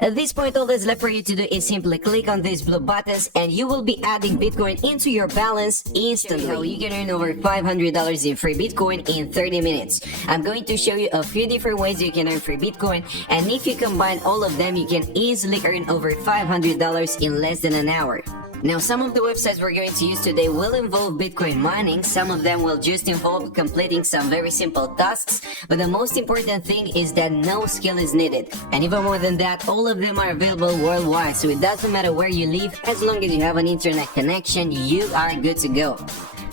At this point, all that's left for you to do is simply click on these blue buttons and you will be adding Bitcoin into your balance instantly. How you can earn over $500 in free Bitcoin in 30 minutes. I'm going to show you a few different ways you can earn free Bitcoin, and if you combine all of them, you can easily earn over $500 in less than an hour. Now, some of the websites we're going to use today will involve Bitcoin mining, some of them will just involve completing some very simple tasks, but the most important thing is that no skill is needed. And even more than that, all of them are available worldwide, so it doesn't matter where you live, as long as you have an internet connection, you are good to go.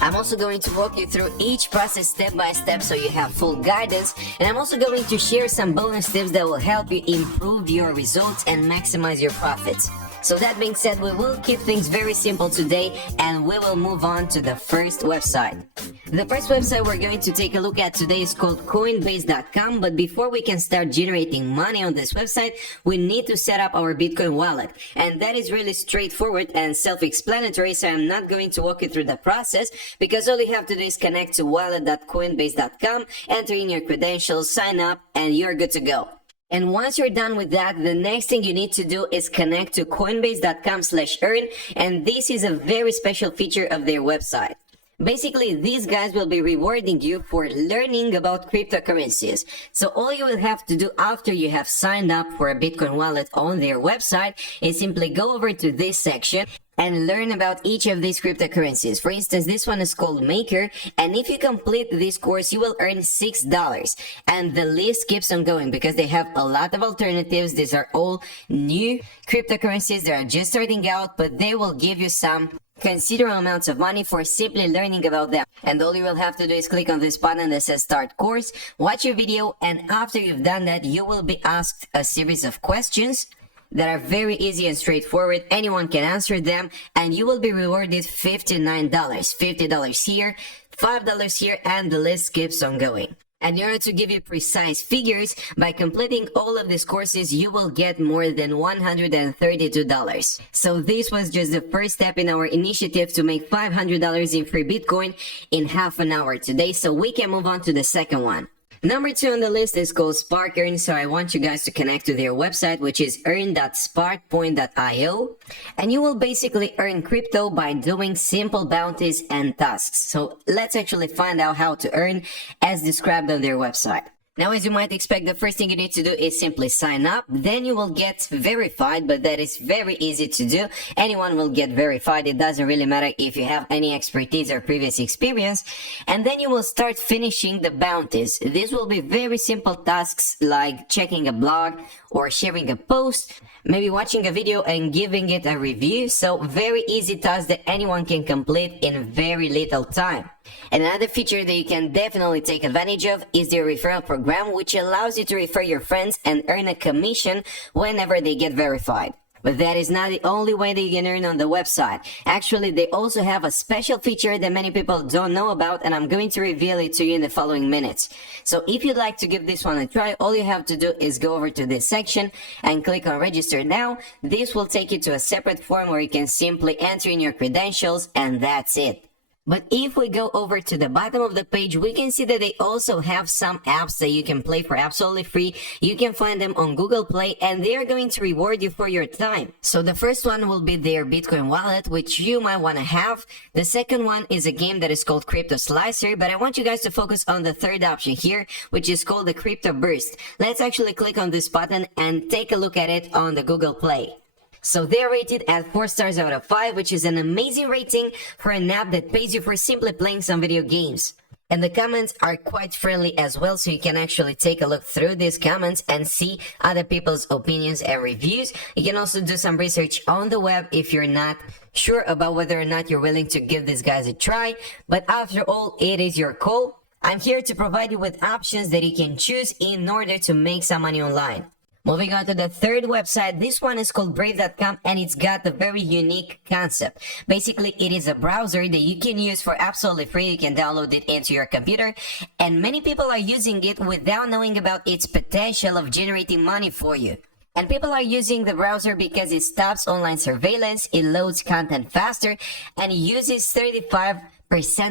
I'm also going to walk you through each process step by step so you have full guidance, and I'm also going to share some bonus tips that will help you improve your results and maximize your profits. So that being said, we will keep things very simple today and we will move on to the first website. The first website we're going to take a look at today is called Coinbase.com, but before we can start generating money on this website, we need to set up our Bitcoin wallet. And that is really straightforward and self-explanatory, so I'm not going to walk you through the process because all you have to do is connect to wallet.coinbase.com, enter in your credentials, sign up, and you're good to go. And once you're done with that, the next thing you need to do is connect to coinbase.com/earn, and this is a very special feature of their website. Basically, these guys will be rewarding you for learning about cryptocurrencies. So all you will have to do after you have signed up for a Bitcoin wallet on their website is simply go over to this section and learn about each of these cryptocurrencies. For instance, this one is called Maker, and if you complete this course, you will earn $6. And the list keeps on going because they have a lot of alternatives. These are all new cryptocurrencies that are just starting out, but they will give you some considerable amounts of money for simply learning about them. And all you will have to do is click on this button that says start course, watch your video, and after you've done that, you will be asked a series of questions that are very easy and straightforward. Anyone can answer them, and you will be rewarded $59. $50 here, $5 here, and the list keeps on going. And in order to give you precise figures, by completing all of these courses, you will get more than $132. So this was just the first step in our initiative to make $500 in free Bitcoin in half an hour today, so we can move on to the second one. Number 2 on the list is GoSparkling, so I want you guys to connect to their website, which is earn.sparkpoint.io, and you will basically earn crypto by doing simple bounties and tasks. So let's actually find out how to earn as described on their website. Now, as you might expect, the first thing you need to do is simply sign up. Then you will get verified, but that is very easy to do. Anyone will get verified. It doesn't really matter if you have any expertise or previous experience. And then you will start finishing the bounties. These will be very simple tasks like checking a blog or sharing a post, maybe watching a video and giving it a review. So very easy tasks that anyone can complete in very little time. And another feature that you can definitely take advantage of is their referral program, which allows you to refer your friends and earn a commission whenever they get verified. But that is not the only way that you can earn on the website. Actually, they also have a special feature that many people don't know about, and I'm going to reveal it to you in the following minutes. So if you'd like to give this one a try, all you have to do is go over to this section and click on register now. This will take you to a separate form where you can simply enter in your credentials, and that's it. But if we go over to the bottom of the page, we can see that they also have some apps that you can play for absolutely free. You can find them on Google Play, and they are going to reward you for your time. So the first one will be their Bitcoin wallet, which you might want to have. The second one is a game that is called Crypto Slicer, but I want you guys to focus on the third option here, which is called the Crypto Burst. Let's actually click on this button and take a look at it on the Google Play. So they're rated at 4 stars out of 5, which is an amazing rating for an app that pays you for simply playing some video games. And the comments are quite friendly as well, so you can actually take a look through these comments and see other people's opinions and reviews. You can also do some research on the web if you're not sure about whether or not you're willing to give these guys a try. But after all, it is your call. I'm here to provide you with options that you can choose in order to make some money online. Moving on to the third website, this one is called Brave.com, and it's got a very unique concept. Basically, it is a browser that you can use for absolutely free. You can download it into your computer, and many people are using it without knowing about its potential of generating money for you. And people are using the browser because it stops online surveillance, it loads content faster, and it uses 35%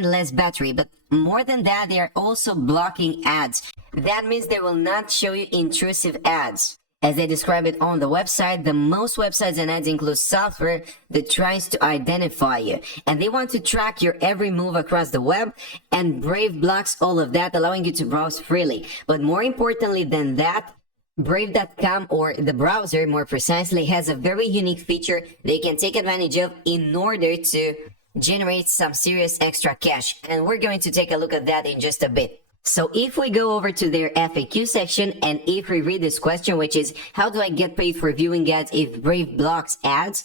less battery. But more than that, they are also blocking ads. That means they will not show you intrusive ads. As they describe it on the website, the most websites and ads include software that tries to identify you, and they want to track your every move across the web, and Brave blocks all of that, allowing you to browse freely. But more importantly than that, Brave.com, or the browser more precisely, has a very unique feature that you can take advantage of in order to generate some serious extra cash, and we're going to take a look at that in just a bit. So if we go over to their FAQ section, and if we read this question, which is, how do I get paid for viewing ads if Brave blocks ads?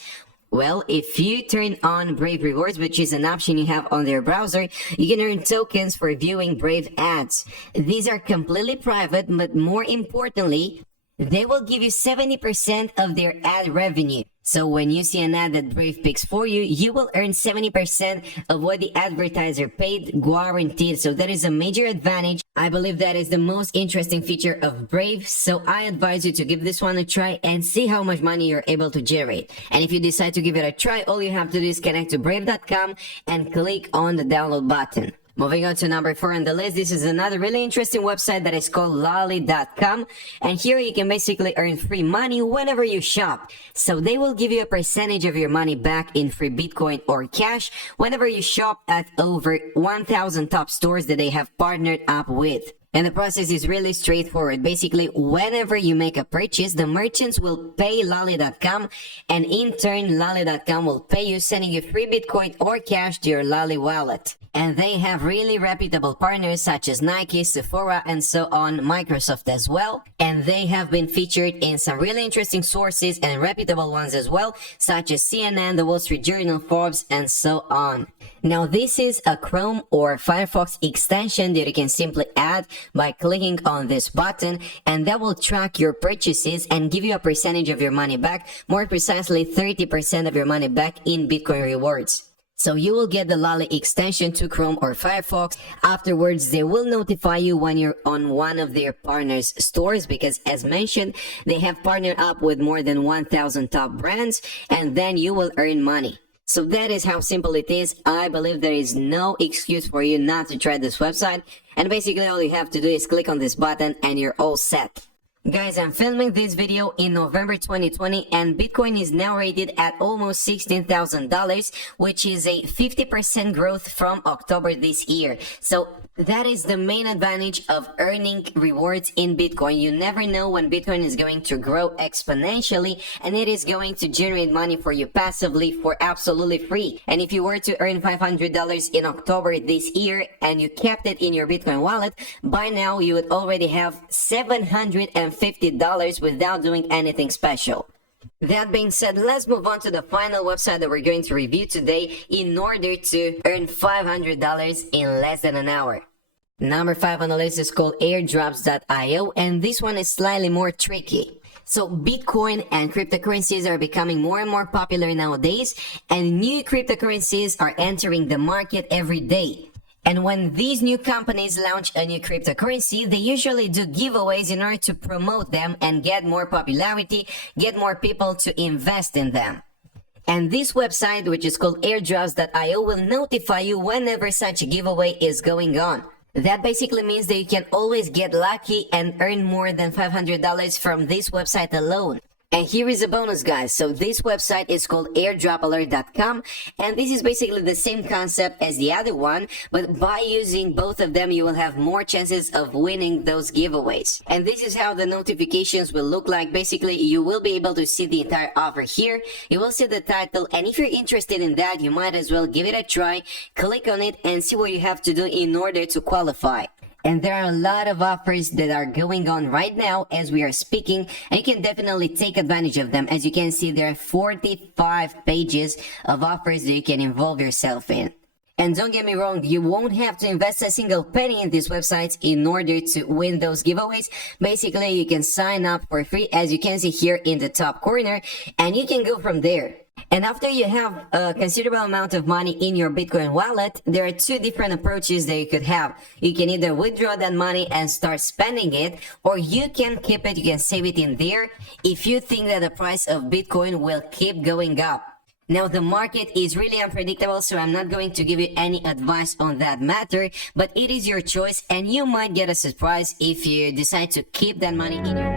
Well, if you turn on Brave Rewards, which is an option you have on their browser, you can earn tokens for viewing Brave ads. These are completely private, but more importantly, they will give you 70% of their ad revenue. So when you see an ad that Brave picks for you, you will earn 70% of what the advertiser paid, guaranteed. So that is a major advantage. I believe that is the most interesting feature of Brave. So I advise you to give this one a try and see how much money you're able to generate. And if you decide to give it a try, all you have to do is connect to brave.com and click on the download button. Moving on to number 4 on the list, this is another really interesting website that is called lolly.com, and here you can basically earn free money whenever you shop. So they will give you a percentage of your money back in free Bitcoin or cash whenever you shop at over 1,000 top stores that they have partnered up with. And the process is really straightforward. Basically, whenever you make a purchase, the merchants will pay lolly.com, and in turn, lolly.com will pay you, sending you free Bitcoin or cash to your Lolly wallet. And they have really reputable partners such as Nike, Sephora, and so on, Microsoft as well. And they have been featured in some really interesting sources and reputable ones as well, such as CNN, The Wall Street Journal, Forbes, and so on. Now, this is a Chrome or Firefox extension that you can simply add by clicking on this button, and that will track your purchases and give you a percentage of your money back, more precisely 30% of your money back in Bitcoin rewards. So you will get the Lolly extension to Chrome or Firefox. Afterwards, they will notify you when you're on one of their partners' stores, because as mentioned, they have partnered up with more than 1,000 top brands, and then you will earn money. So that is how simple it is. I believe there is no excuse for you not to try this website, and basically all you have to do is click on this button and you're all set. Guys, I'm filming this video in November 2020, and Bitcoin is now rated at almost $16,000, which is a 50% growth from October this year. So that is the main advantage of earning rewards in Bitcoin. You never know when Bitcoin is going to grow exponentially, and it is going to generate money for you passively for absolutely free. And if you were to earn $500 in October this year and you kept it in your Bitcoin wallet, by now you would already have $750 without doing anything special. That being said, let's move on to the final website that we're going to review today in order to earn $500 in less than an hour. Number 5 on the list is called Airdropsio, and this one is slightly more tricky. So Bitcoin and cryptocurrencies are becoming more and more popular nowadays, and new cryptocurrencies are entering the market every day. And when these new companies launch a new cryptocurrency, they usually do giveaways in order to promote them and get more popularity, get more people to invest in them. And this website, which is called Airdropsio, will notify you whenever such a giveaway is going on. That basically means that you can always get lucky and earn more than $500 from this website alone. And here is a bonus, guys. So this website is called airdropalert.com, and this is basically the same concept as the other one, but by using both of them, you will have more chances of winning those giveaways. And this is how the notifications will look like. Basically, you will be able to see the entire offer here. You will see the title, and if you're interested in that, you might as well give it a try, click on it, and see what you have to do in order to qualify. And there are a lot of offers that are going on right now as we are speaking, and you can definitely take advantage of them. As you can see, there are 45 pages of offers that you can involve yourself in. And don't get me wrong, you won't have to invest a single penny in these websites in order to win those giveaways. Basically, you can sign up for free, as you can see here in the top corner, and you can go from there. And after you have a considerable amount of money in your Bitcoin wallet, there are two different approaches that you could have. You can either withdraw that money and start spending it, or you can keep it, you can save it in there if you think that the price of Bitcoin will keep going up. Now, the market is really unpredictable, so I'm not going to give you any advice on that matter, but it is your choice, and you might get a surprise if you decide to keep that money in your